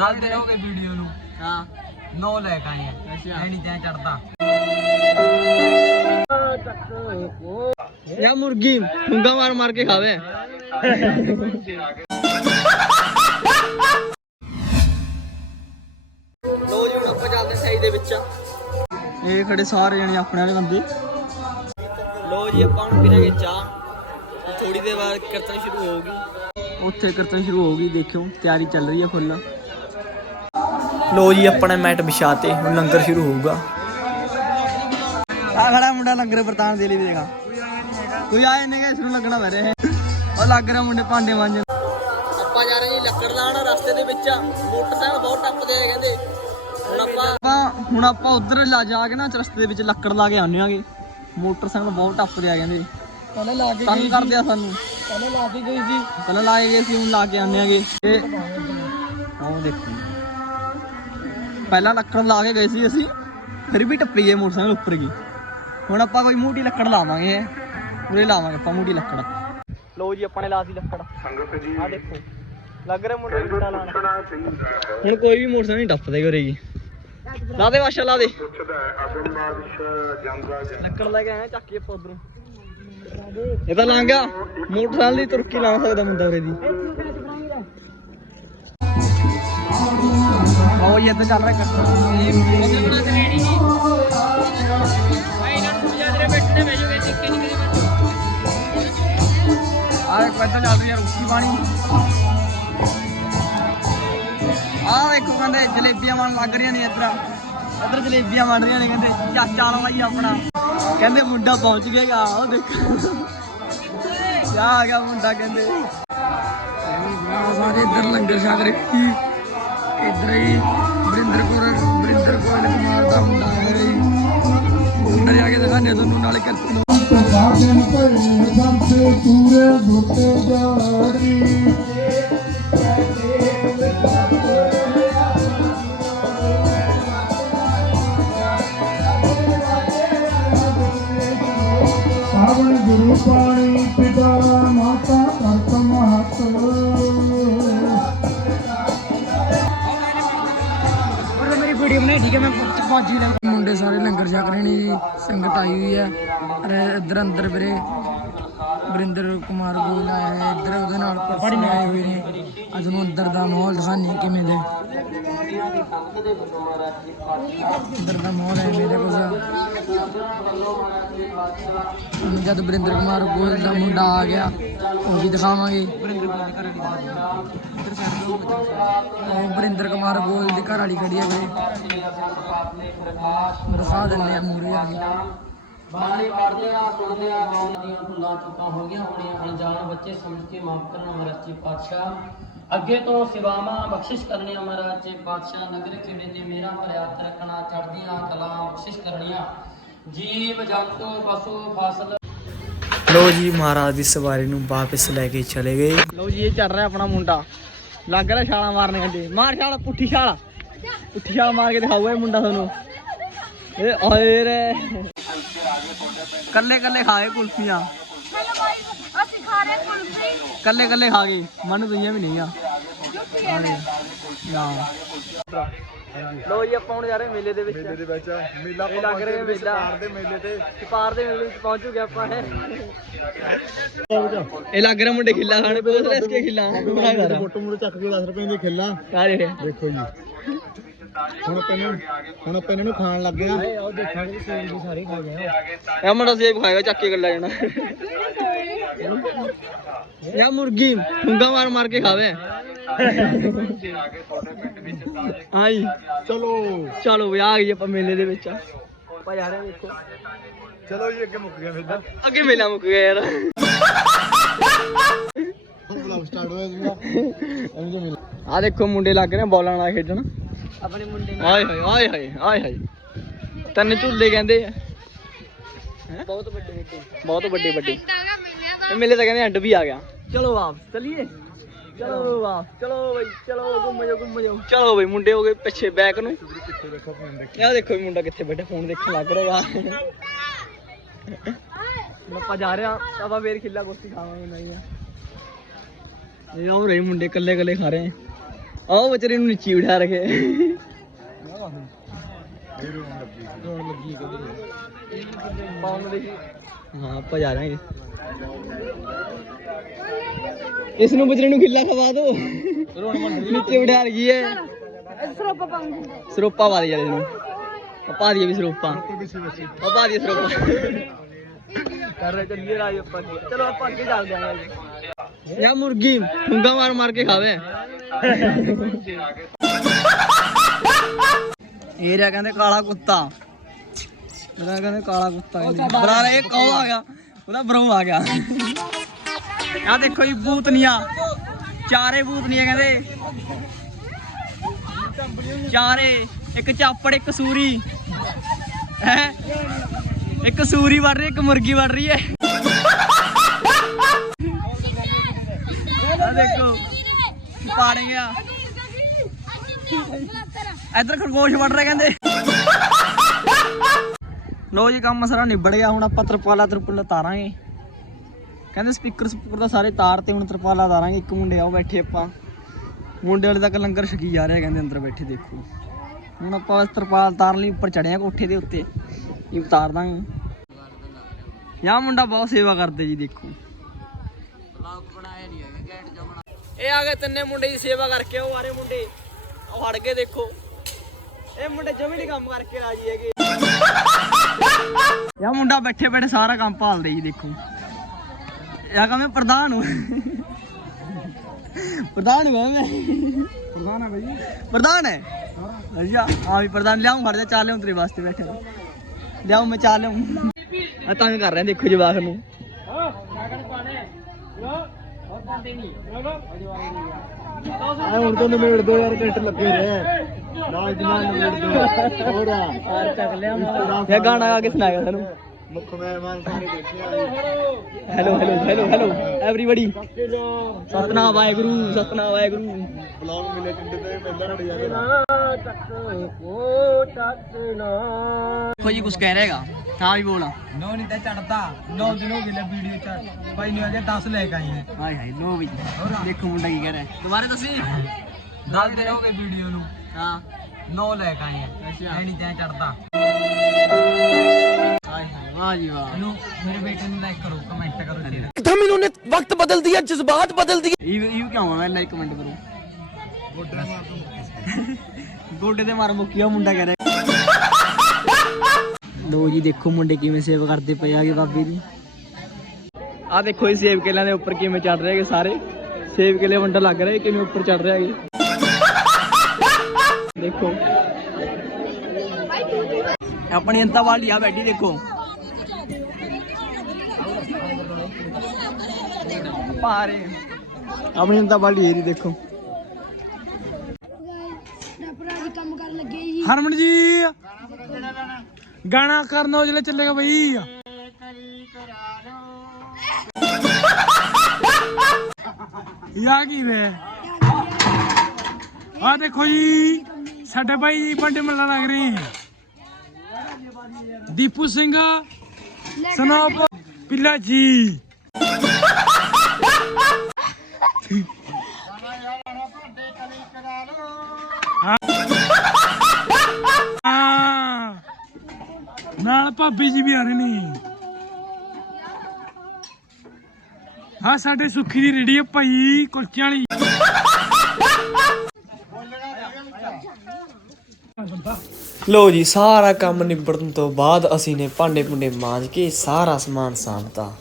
10 ਦਿਨ ਹੋ ਗਏ ਵੀਡੀਓ ਨੂੰ। ਹਾਂ। ਨੋ ਲੈ ਕੇ ਆਏ ਆ ਅੱਛਾ। ਐ ਨਹੀਂ ਤੈਂ ਚੜਦਾ ਯਾ ਮੁਰਗੀ ਠੁੰਗਾ ਮਾਰ ਮਾਰ ਕੇ ਖਾਵੇ। ਲੋ ਜੀ ਹੁਣ ਆਪਾਂ ਚੱਲਦੇ ਸਾਈ ਦੇ ਵਿੱਚ। ਇਹ ਖੜੇ ਸਾਰੇ ਜਣੇ ਆਪਣੇ ਵਾਲੇ ਬੰਦੇ। ਲੋ ਜੀ ਆਪਾਂ ਹੁਣ ਪੀਣਗੇ ਚਾਹ। ਥੋੜੀ ਦੇਰ ਬਾਅਦ ਕੀਰਤਨ ਸ਼ੁਰੂ ਹੋਊਗੀ। ਉੱਥੇ ਕੀਰਤਨ ਸ਼ੁਰੂ ਹੋਊਗੀ ਦੇਖਿਓ। ਤਿਆਰੀ ਚੱਲ ਰਹੀ ਹੈ ਫੁੱਲ। ਲੋ ਜੀ ਆਪਣਾ ਮੈਟ ਵਿਛਾਤੇ ਹੁਣ ਲੰਗਰ ਸ਼ੁਰੂ ਹੋਊਗਾ। ਆ ਖੜਾ ਮੁੰਡਾ ਲੰਗਰ ਵਰਤਾਨ ਦੇ ਲਈ ਦੇਗਾ ਕੋਈ ਆਏ ਨਹੀਂ ਇਸ ਨੂੰ ਲੱਗਣਾ ਰਿਹਾ ਉਹ ਲੱਗ ਰਿਹਾ ਮੁੰਡੇ ਭਾਂਡੇ ਮਾਂਜਣ। ਆਪਾਂ ਜਾ ਰਹੇ ਜੀ ਲੱਕੜ ਲਾਣ ਰਸਤੇ ਦੇ ਵਿੱਚ। ਮੋਟਰਸਾਈਕਲ ਬਹੁਤ ਟੱਪਦੇ ਆ ਕਹਿੰਦੇ। ਹੁਣ ਆਪਾਂ ਹੁਣ ਆਪਾਂ ਉਧਰ ਲਾ ਜਾ ਕੇ ਨਾ ਰਸਤੇ ਦੇ ਵਿੱਚ ਲੱਕੜ ਲਾ ਕੇ ਆਉਂਦੇ ਆਂਗੇ ਮੋਟਰਸਾਈਕਲ ਬਹੁਤ ਟੱਪਦੇ ਆ ਕਹਿੰਦੇ। ਪਹਿਲਾਂ ਲਾ ਕੇ ਤੰਗ ਕਰਦੇ ਆ ਸਾਨੂੰ। ਪਹਿਲਾਂ ਲਾ ਕੇ ਗਈ ਸੀ ਪਹਿਲਾਂ ਲਾ ਕੇ ਗਏ ਸੀ ਹੁਣ ਲਾ ਕੇ ਆਉਂਦੇ ਆਂਗੇ ਇਹ ਆਹ ਦੇਖੋ। ਪਹਿਲਾਂ ਲੱਕੜ ਲਾ ਕੇ ਗਏ ਸੀ ਅਸੀਂ, ਫਿਰ ਵੀ ਟੱਪੀ ਗਏ ਮੋਟਰਸਾਈਕਲ ਉੱਪਰ ਗਈ ਹੁਣ ਆਪਾਂ ਕੋਈ ਮੋਟੀ ਲੱਕੜ ਲਾਵਾਂਗੇ ਉਰੇ ਲਾਵਾਂਗੇ ਆਪਾਂ ਮੋਟੀ ਲੱਕੜ। ਲੋ ਜੀ, ਆਪਾਂ ਨੇ ਲਾ ਸੀ ਲੱਕੜ। ਆ ਦੇਖੋ, ਲੱਗ ਰਿਹਾ ਮੁੰਡੇ ਨੂੰ ਲਾਣਾ ਹੁਣ ਕੋਈ ਵੀ ਮੋਟਰਸਾਈਕਲ ਨਹੀਂ ਟੱਪਦੇ ਘਰੇ ਜੀ। ਲਾ ਦੇ ਵਾਸ਼ਾ ਲਾ ਦੇ। ਲੱਕੜ ਲੈ ਕੇ ਆਇਆ, ਚੱਕ ਆਪਾਂ ਉਧਰੋਂ। ਇਹ ਤਾਂ ਲਾਂਗਾ ਮੋਟਰਸਾਈਕਲ ਦੀ ਤੁਰਕੀ ਲਾ ਸਕਦਾ ਮੁੰਡਾ ਉਰੇ ਦੀ। ਉਹ ਇਹ ਚੱਲ ਰਿਹਾ ਆ ਇੱਕ ਪੈਦਲ ਚੱਲ ਰਹੀ ਹੈ ਰੋਟੀ ਪਾਣੀ। ਆ ਵੇਖੋ ਕਹਿੰਦੇ ਜਲੇਬੀਆਂ ਬਣ ਲੱਗ ਰਹੀਆਂ ਨੇ ਇੱਧਰ। ਇੱਧਰ ਜਲੇਬੀਆਂ ਬਣ ਰਹੀਆਂ ਨੇ ਕਹਿੰਦੇ, ਚਾਚਾ ਵਾਲਾ ਹੀ ਆਪਣਾ। ਕਹਿੰਦੇ ਮੁੰਡਾ ਪਹੁੰਚ ਗਿਆਗਾ ਉਹ ਦੇਖੋ। ਕਿਆ ਆ ਗਿਆ ਮੁੰਡਾ ਕਹਿੰਦੇ। ਸਾਰੇ ਇੱਧਰ ਲੰਗਰ ਛਕ ਰਹੇ। ਸੀ ਇੱਧਰ ਹੀ ਬਰਿੰਦਰ ਕੋਰ ਬਰਿੰਦਰ ਕੋਲ ਕੁਮਾਰ ਦਾ ਮੁੰਡਾ ਹੈ ਜੀ। ਮੁੰਡਾ ਜਾ ਕੇ ਦਿਖਾਣੇ ਤੁਹਾਨੂੰ, ਨਾਲੇ ਕਰਤੂਨ ਸਾਜਨ ਭਏ ਸੰਤੇ ਪੂਰੇ ਗੁੱਟੇ ਜਾੜੀ ਸਾਵਣ ਗੁਰੂ ਪਾਣੀ ਵੀਡੀਓ ਬਣਾਈ, ਠੀਕ ਹੈ, ਮੈਂ ਪਹੁੰਚ ਗਿਆ ਮੁੰਡੇ ਸਾਰੇ ਲੰਗਰ ਛਕ ਰਹੇ ਨੇ ਜੀ, ਸੰਗਤ ਆਈ ਹੋਈ ਹੈ। ਇਧਰ ਅੰਦਰ ਵੀਰੇ, ਵਰਿੰਦਰ ਕੁਮਾਰ ਗੋਲ ਆਇਆ ਹੈ, ਇੱਧਰ ਉਹਦੇ ਨਾਲ ਪਰਸਨ ਆਏ ਹੋਏ ਨੇ। ਅੱਜ ਨੂੰ ਅੰਦਰ ਦਾ ਮਾਹੌਲ ਦਿਖਾਣੀ ਕਿਵੇਂ ਦੇ ਅੰਦਰ ਦਾ ਮਾਹੌਲ ਹੈ ਮੇਰੇ ਕੋਲ ਜਦ ਵਰਿੰਦਰ ਕੁਮਾਰ ਗੋਲ ਦਾ ਮੁੰਡਾ ਆ ਗਿਆ, ਉਹ ਵੀ ਦਿਖਾਵਾਂਗੇ। ਉਹ ਵਰਿੰਦਰ ਕੁਮਾਰ ਗੋਲ ਦੀ ਘਰ ਵਾਲੀ ਖੜੀ ਹੈ ਵੀਰੇ। ਦਿਖਾ ਦਿੰਦੇ ਆ ਮੂਰੇ ਆ ਗਏ ਬਾਣੀ ਪੜਦੇ ਆ, ਸੁਣਦੇ ਆ ਗਾਉਣ ਦੀਆਂ ਭੁੱਲਾਂ ਚੁੱਕਾਂ ਹੋ ਗਈਆਂ ਹੋਣੀਆਂ ਅਣਜਾਣ ਬੱਚੇ ਸਮਝ ਕੇ ਮਾਫ ਕਰਨਾ ਮਹਾਰਾਜ ਪਾਤਸ਼ਾਹ। ਅੱਗੇ ਤੋਂ ਸਿਵਾਵਾਂ, ਬਖਸ਼ਿਸ਼ ਕਰਨੀਆਂ ਮਹਾਰਾਜ ਪਾਤਸ਼ਾਹ। ਨਗਰ ਖੇੜੇ ਤੇ ਮੇਰਾ ਮਰਿਆਦ ਰੱਖਣਾ ਚੜਦੀਆਂ ਕਲਾ, ਬਖਸ਼ਿਸ਼ ਕਰਨੀਆਂ। ਜੀਵ ਜੰਤੂ ਪਸ਼ੂ ਫਸਲ। ਲੋ ਜੀ ਮਹਾਰਾਜ ਦੀ ਸਵਾਰੀ ਨੂੰ ਵਾਪਸ ਲੈ ਕੇ ਚਲੇ ਗਏ। ਲੋ ਜੀ ਇਹ ਚੱਲ ਰਿਹਾ ਆਪਣਾ ਮੁੰਡਾ। ਲੱਗ ਰਿਹਾ ਛਾਲਾਂ ਮਾਰਨੇ ਕੰਡੇ ਮਾਰ ਛਾਲ ਪੁੱਠੀ ਛਾਲ। ਪੁੱਠੀ ਛਾਲ ਮਾਰ ਕੇ ਦਿਖਾਊਗਾ ਇਹ ਮੁੰਡਾ ਤੁਹਾਨੂੰ। ਇਹ ਓਏ ਰੇ। ਕੱਲੇ ਕੱਲੇ ਖਾਏ ਕੁਲਫੀਆਂ। ਹੈਲੋ ਭਾਈ ਅਸੀਂ ਖਾ ਰਹੇ ਕੁਲਫੀ। ਕੱਲੇ ਕੱਲੇ ਖਾ ਗਏ। ਮਨ ਦੁਈਆਂ ਵੀ ਨਹੀਂ ਆ। ਨੇ। ਲੋ ਜੀ ਆਪਾਂ ਹੁਣ ਜਾ ਰਹੇ ਮੇਲੇ ਦੇ ਵਿੱਚ। ਮੇਲੇ ਦੇ ਵਿੱਚ। ਮੇਲਾ ਇਹ ਲੱਗ ਰਿਹਾ ਮੇਲਾ। ਸਪਾਰ ਦੇ ਮੇਲੇ ਤੇ। ਸਪਾਰ ਦੇ ਮੇਲੇ ਵਿੱਚ ਪਹੁੰਚ ਚੁੱਕੇ ਆਪਾਂ। ਇਹ ਇਹ ਲੱਗ ਰਿਹਾ ਮੁੰਡੇ ਖਿੱਲਾ ਖਾਣੇ। ਬਹੁਤ ਰਸ ਕੇ ਖਿੱਲਾ। ਬੜਾ ਕਰ ਫੋਟੋ ਮੂਰੇ ਚੱਕ ਕੇ 10 ਰੁਪਏ ਦੀ ਖਿੱਲਾ। ਆ ਰਹੇ ਦੇਖੋ ਜੀ। ਹੁਣ ਆਪਾਂ ਇਹਨੂੰ ਹੁਣ ਆਪਾਂ ਇਹਨਾਂ ਨੂੰ ਖਾਣ ਲੱਗੇ ਆ। ਉਹ ਦੇਖਾਂਗੇ ਸੇਬ ਵੀ ਸਾਰੇ ਖਾ ਗਏ ਇਹ ਮੁੰਡਾ ਸੇਬ ਖਾਏਗਾ ਚੱਕ ਕੇ ਗੱਲਾਂ ਜਾਣਾ। ਯਾ ਮੁਰਗੀ ਠੁੰਗਾ ਮਾਰ ਮਾਰ ਕੇ ਖਾਵੇ। ਆਈ। ਚਲੋ। ਚਲੋ ਵੀ ਆ ਗਈ ਆਪਾਂ ਮੇਲੇ ਦੇ ਵਿੱਚ। ਆਪਾਂ ਜਾ ਰਹੇ ਹਾਂ ਦੇਖੋ ਚਲੋ ਜੀ ਅੱਗੇ ਮੁੱਕ ਗਿਆ ਫਿਰ ਅੱਗੇ ਮੇਲਾ ਮੁੱਕ ਗਿਆ ਯਾਰ। ਬਲੌਗ ਸਟਾਰਟ ਹੋਇਆ ਆ ਦੇਖੋ ਮੁੰਡੇ ਲੱਗ ਰਹੇ ਬੋਲਾਂ ਨਾਲ ਖੇਡਣ। ਆਪਣੇ ਮੁੰਡੇ ਆਏ ਹਾਏ ਆਏ ਹਾਏ ਆਏ ਹਾਏ। ਤੈਨੂੰ ਝੂਲੇ ਕਹਿੰਦੇ ਆ। ਬਹੁਤ ਵੱਡੇ ਵੱਡੇ। ਬਹੁਤ ਵੱਡੇ ਵੱਡੇ। ਮੇਲੇ ਤਾਂ ਕਹਿੰਦੇ ਐਂਡ ਵੀ ਆ ਗਿਆ। ਚਲੋ ਵਾਪਸ ਚਲਿਏ। ਚਲੋ ਵਾਪਸ ਚਲੋ ਬਈ ਚਲੋ ਘੁੰਮ ਜਾਓ ਘੁੰਮ ਜਾਓ। ਚਲੋ ਬਈ ਮੁੰਡੇ ਹੋ ਗਏ ਪਿੱਛੇ ਬੈਕ ਨੂੰ। ਕਿੱਥੇ ਦੇਖੋ ਫੋਨ ਦੇਖ। ਇਹ ਦੇਖੋ ਵੀ ਮੁੰਡਾ ਕਿੱਥੇ ਬੈਠਾ ਫੋਨ ਦੇਖਣ ਲੱਗ ਰਿਹਾ। ਆਪਾਂ ਜਾ ਰਹੇ ਆ ਆਪਾਂ ਫੇਰ ਖਿੱਲਾ ਕੁਸ਼ਤੀ ਖਾਵਾਂਗੇ ਨਹੀਂ ਆ ਇਹ ਆਉ ਰਹੇ ਮੁੰਡੇ ਕੱਲੇ ਕੱਲੇ ਖਾ ਰਹੇ। ਆ ਆਹ ਵਿਚਾਰੇ ਨੂੰ ਨੀਚੇ ਬਿਠਾ ਰੱਖਿਆ। ਹਾਂ ਆਪਾਂ ਜਾ ਰਹੇ ਇਸ ਨੂੰ ਵਿਚਾਰੇ ਨੂੰ ਖਿੱਲਾ ਖਵਾ ਦੋ। ਨੀਚੇ ਬਿਠਾ ਰਹੀ ਹੈ ਸਰੋਪਾ ਪਾਉਂਗੀ ਸਰੋਪਾ ਪਾ ਦੇ ਇਹਨੂੰ। ਉਹ ਪਾ ਦਈਏ ਵੀ ਸਰੋਪਾ। ਉਹ ਪਾ ਦਈਏ ਸਰੋਪਾ। ਕਰ ਰਹੇ ਚੱਲੀਏ ਰਾਜ ਆਪਾਂ। ਚਲੋ ਆਪਾਂ ਅੱਗੇ ਚੱਲਦੇ ਆਂ ਯਾ ਮੁਰਗੀ ਠੁੰਗਾ ਮਾਰ ਮਾਰ ਕੇ ਖਾਵੇ। ਇਹ ਰਿਆ ਕਹਿੰਦੇ ਕਾਲਾ ਕੁੱਤਾ। ਇਹਦਾ ਕਹਿੰਦੇ ਕਾਲਾ ਕੁੱਤਾ। ਬਰਾ ਇਹ ਕੌ ਆ ਗਿਆ। ਉਹਦਾ ਬਰੋ ਆ ਗਿਆ। ਆ ਦੇਖੋ ਜੀ ਬੂਤਨੀਆਂ ਚਾਰੇ ਬੂਤਨੀਆਂ ਕਹਿੰਦੇ। ਚਾਰੇ, ਇੱਕ ਚਾਪੜ, ਇੱਕ ਸੂਰੀ। ਹੈ? ਇੱਕ ਸੂਰੀ ਵੜ ਰਹੀ, ਇੱਕ ਮੁਰਗੀ ਵੜ ਰਹੀ ਹੈ। ਆ ਦੇਖੋ ਪਾੜ ਗਿਆ। ਇੱਧਰ ਖਰਗੋਸ਼ ਵੜ ਰਿਹਾ ਕਹਿੰਦੇ। ਲੋ ਜੀ, ਕੰਮ ਸਾਰਾ ਨਿਬੜ ਗਿਆ। ਹੁਣ ਆਪਾਂ ਤਰਪਾਲਾ ਤਰਪੁਲਾ ਤਾਰਾਂਗੇ ਕਹਿੰਦੇ ਸਪੀਕਰ ਸਪੂਕਰ ਦਾ ਸਾਰੇ ਤਾਰ ਤੇ ਹੁਣ ਤਰਪਾਲਾ ਤਾਰਾਂਗੇ, ਇੱਕ ਮੁੰਡੇ ਆਓ ਬੈਠੇ ਆਪਾਂ। ਮੁੰਡੇ ਵਾਲੇ ਤੱਕ ਲੰਗਰ ਛਕੀ ਜਾ ਰਿਹਾ ਕਹਿੰਦੇ ਅੰਦਰ ਬੈਠੇ, ਦੇਖੋ। ਹੁਣ ਆਪਾਂ ਤਰਪਾਲ ਤਾਰਨ ਲਈ ਉੱਪਰ ਚੜਿਆ ਕੋਠੇ ਦੇ ਉੱਤੇ। ਇਹ ਉਤਾਰ ਦਾਂਗੇ। ਯਾ ਮੁੰਡਾ ਬਹੁਤ ਸੇਵਾ ਕਰਦੇ ਜੀ, ਦੇਖੋ। ਇਹ ਆ ਗਏ ਤਿੰਨੇ ਮੁੰਡੇ ਦੀ ਸੇਵਾ ਕਰਕੇ, ਉਹ ਆਰੇ ਮੁੰਡੇ। ਉਹ ਹੜ ਕੇ ਦੇਖੋ। ਇਹ ਮੁੰਡੇ ਜਮੀ ਨਹੀਂ ਕੰਮ ਕਰਕੇ ਰਾਜੀ ਹੈਗੇ। ਯਾ ਮੁੰਡਾ ਬੈਠੇ ਬੈਠੇ ਸਾਰਾ ਕੰਮ ਭਾਲਦੇ ਜੀ, ਦੇਖੋ। ਯਾ ਕਹਵੇਂ ਪ੍ਰਧਾਨ ਹੂੰ। ਪ੍ਰਧਾਨ ਹੂੰ ਮੈਂ ਪ੍ਰਧਾਨ ਹੈ ਭਾਈ ਪ੍ਰਧਾਨ ਹੈ? ਅੱਛਾ ਹਾਂ ਵੀ ਪ੍ਰਧਾਨ ਲਿਆਉਂ ਖੜ ਜਾ ਚਾਹ ਲਿਆਉਂ ਤੇਰੇ ਵਾਸਤੇ ਬੈਠਾ ਲਿਆਉਂ ਮੈਂ ਚਾਹ ਲਿਆਉਂ ਆ ਤੰਗ ਕਰ ਰਹੇ ਦੇਖੋ ਜਵਾਕ ਨੂੰ। ਆ? ਹੁਣ ਤੋਂ ਨਿਬੇੜ ਦੋ ਯਾਰ ਘੰਟੇ ਲੱਗੇ ਰਹੇ ਨਾਲ ਦੀ ਨਾਲ ਨਿਬੇੜ ਦੋ। ਹੋਰ ਆ। ਆਰ ਚੱਕ ਲਿਆ ਇਹ ਗਾਣਾ ਗਾ ਕੇ ਸੁਣਾਇਆ ਸਾਨੂੰ। ਮੁੱਖ ਮਹਿਮਾਨ ਸਾਰੇ ਦੇਖੇ ਆਏ hello hello hello hello everybody Satnam Waheguru Satnam Waheguru. Blog ਮਿਲੇ ਚਿੰਦੇ ਤੇ ਪਹਿਲਾਂ ਰੜ ਜਾਂਦੇ ਜੀ ਕੁਝ ਕਹਿ ਰਹੇਗਾ ਹਾਂ ਵੀ ਬੋਲ। ਨੋ ਨਹੀਂ ਤਾਂ ਚੜਦਾ 9 ਦਿਨ ਹੋ ਗਏ ਲੈ ਵੀਡੀਓ ਚ। ਭਾਈ ਨੇ ਅਜੇ 10 ਲੈ ਕੇ ਆਏ ਨੇ ਹਾਏ ਹਾਏ ਲੋ ਵੀ। ਦੇਖੋ ਮੁੰਡਾ ਕੀ ਕਹਿ ਰਿਹਾ। ਦੁਬਾਰਾ ਦੱਸੀ। 10 ਦਿਨ ਹੋ ਗਏ ਵੀਡੀਓ ਨੂੰ। ਹਾਂ। 9 ਲੈ ਕੇ ਆਏ ਆ ਐ ਨਹੀਂ ਤਾਂ ਚੜਦਾ ਵਾਹ ਜੀ ਵਾਹ ਇਹਨੂੰ ਮੇਰੇ ਬੇਟੇ ਨੂੰ ਲਾਈਕ ਕਰੋ ਕਮੈਂਟ ਕਰੋ ਜੀ एकदम इन्होंने वक्त बदल दिया जज्बात बदल दिए यू यू क्या होना लाइक कमेंट करो ਗੋਡੇ ਤੇ ਮਾਰ ਮੁੱਕਿਆ ਮੁੰਡਾ ਕਹਿ ਰਿਹਾ ਲੋ ਜੀ ਦੇਖੋ ਮੁੰਡੇ ਕਿਵੇਂ ਸੇਵ ਕਰਦੇ ਪਏ ਆਗੇ ਬਾਬੇ ਦੀ ਆ ਦੇਖੋ ਇਹ ਸੇਵ ਕੇਲਿਆਂ ਦੇ ਉੱਪਰ ਕਿਵੇਂ ਚੜ ਰਹੇ ਹੈਗੇ ਸਾਰੇ ਸੇਵ ਕੇਲੇ ਵੰਡਾ ਲੱਗ ਰਿਹਾ ਕਿਵੇਂ ਉੱਪਰ ਚੜ ਰਿਹਾ ਹੈਗੇ ਦੇਖੋ ਆਪਣੀ ਅੰਤਾ ਵਾਲੀ ਆ ਬੈਠੀ ਦੇਖੋ ਪਾਰੇ ਆਪਣੀ ਅੰਤਾ ਵਾਲੀ ਏਰੀ ਦੇਖੋ। ਹਰਮਨ ਜੀ, ਗਾਣਾ ਕਰਨ ਔਜਲੇ ਚੱਲੇਗਾ ਬਈ। ਯਾ ਕੀ ਵੇ? ਆ ਦੇਖੋ ਜੀ, ਸਾਡੇ ਭਾਈ ਬੰਡੇ ਮੱਲਾ ਲੱਗ ਰਹੇ ਦੀਪੂ ਸਿੰਘ, ਸਨੋਪ, ਪਿੱਲਾ ਜੀ। ਨਾਲ ਭਾਬੀ ਜੀ ਵੀ ਆ ਰਹੇ ਨੇ। ਹਾਂ, ਸਾਡੇ ਸੁੱਖੀ ਦੀ ਰੇੜੀ ਆ ਭਾਈ, ਕੁਲਚਿਆਂ ਵਾਲੀ। ਲੋ ਜੀ, ਸਾਰਾ ਕੰਮ ਨਿਬੜਨ ਤੋਂ ਬਾਅਦ ਅਸੀਂ ਨੇ ਭਾਂਡੇ ਭੁੰਡੇ ਮਾਂਜ ਕੇ ਸਾਰਾ ਸਮਾਨ ਸਾਂਭਤਾ।